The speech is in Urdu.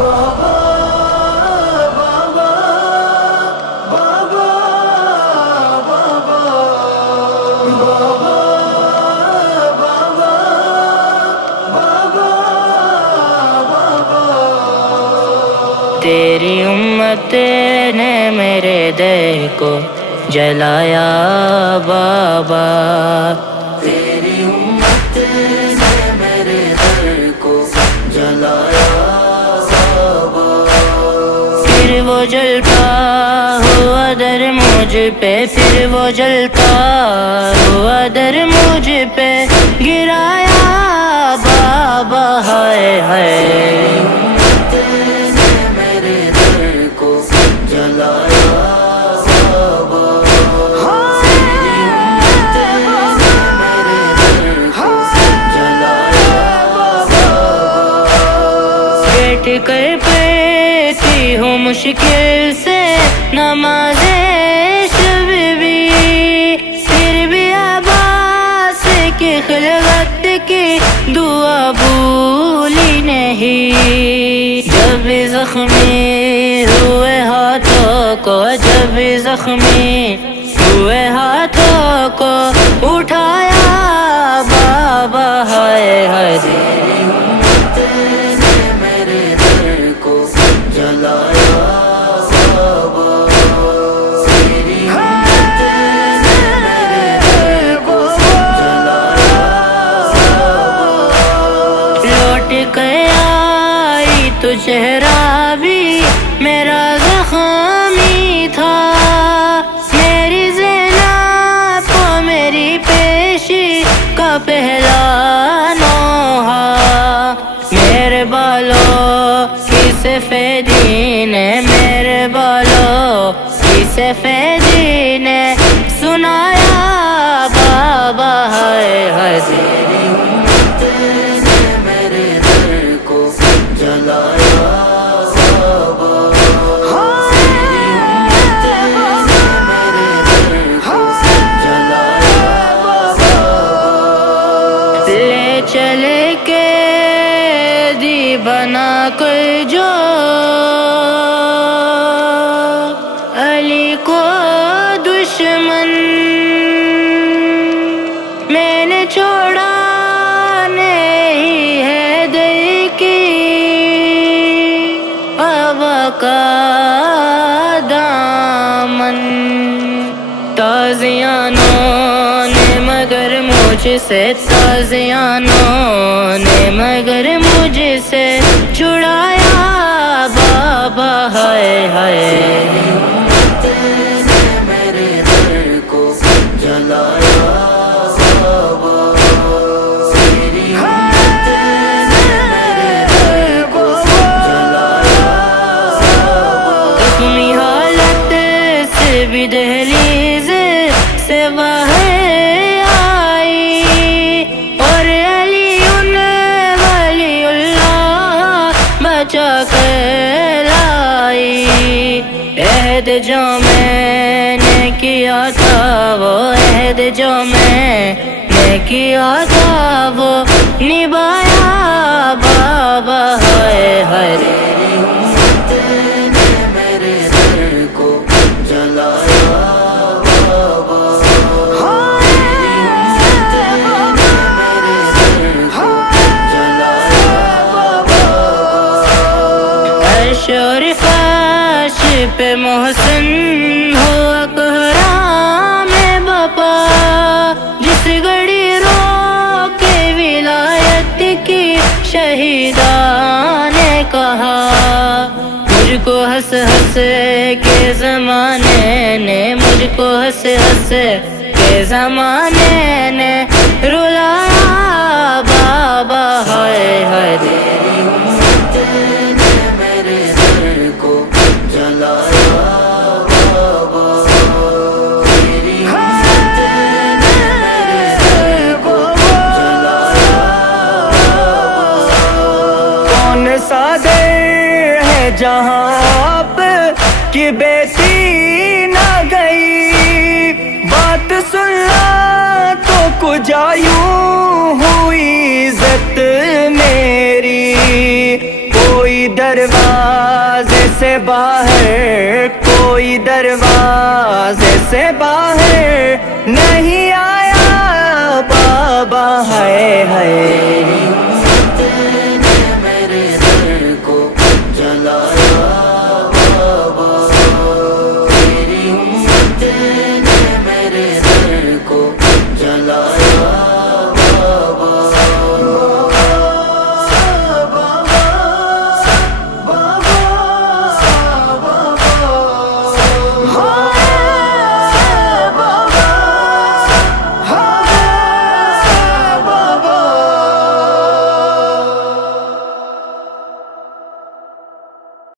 بابا بابا بابا بابا بابا بابا بابا تیری امت نے میرے دل کو جلایا بابا، تیری امت نے میرے دل کو جلایا بابا، پھر وہ جلتا ہوا در مجھ پہ، پھر وہ جلتا ہوا در مجھ پہ گرایا بابا، ہائے ہائے امت نے میرے دل کو جلایا بابا، تیری امت نے میرے دل کو جلایا بابا، بیٹھ کر پڑھتی ہوں مشکل سے نماز شب بھی، پھر بھی عباس کی خلوت کی دعا بھولی نہیں، جب بھی زخمی ہوئے ہاتھوں کو، جب بھی زخمی ہوئے ہاتھوں کو اٹھایا بابا، ہائے ہائے تیری امت نے میرے دل کو جلایا بابا، تیری امت نے میرے دل کو جلایا بابا، لوٹ کے آئی تو چہرہ بھی میرا زخمی تھا، میری زینب کو میری پیشی کا پہلا نوحہ، میرے بالوں کی سفیدی نے، میرے بالوں کی سفیدی نے سنایا بابا، ہائے ہائے تیری امت نے میرے دل کو جلایا بابا، تیری امت نے میرے دل کو جلایا بابا، لے چلے کے دی بنا کر جو علی کو دشمن، میں نے چھوڑا نہیں ہے دل کی بابا کا دامن، تازیانوں نے مگر مجھ سے، تازیانوں نے مگر مجھ سے چھڑایا بابا، ہائے ہائے امت نے میرے دل کو جلایا بابا، تیری امت نے میرے دل کو جلایا بابا، زخمی حالت سے بھی دہلیز سے باہر آئی، اور علی ولی اللہ بچا کر لائی، عہد جو میں نے کیا تھا، وہ عہد جو میں نے کیا تھا وہ نبھایا بابا، ہائے ہائے تیری امت نے میرے دل کو جلایا بابا، تیری امت نے میرے دل کو جلایا بابا، عرش اور فرش پہ محسن ہوا کوہرام بپا، جس گھڑی رو کے ولایت کی شہیدان نے کہا، مجھ کو ہنس ہنس کے زمانے نے، مجھ کو ہنس ہنس کے زمانے نے رلایا بابا، ہائے ہائے تیری امت نے میرے دل کو جلایا بابا، تیری امت نے میرے دل کو جلایا بابا، کون سا در ہے جہاں آپ کی بیٹی نہ گئی، بات سننا تو کجا یوں ہوئی عزت میری، کوئی دروازہ باہر، کوئی دروازے سے باہر نہیں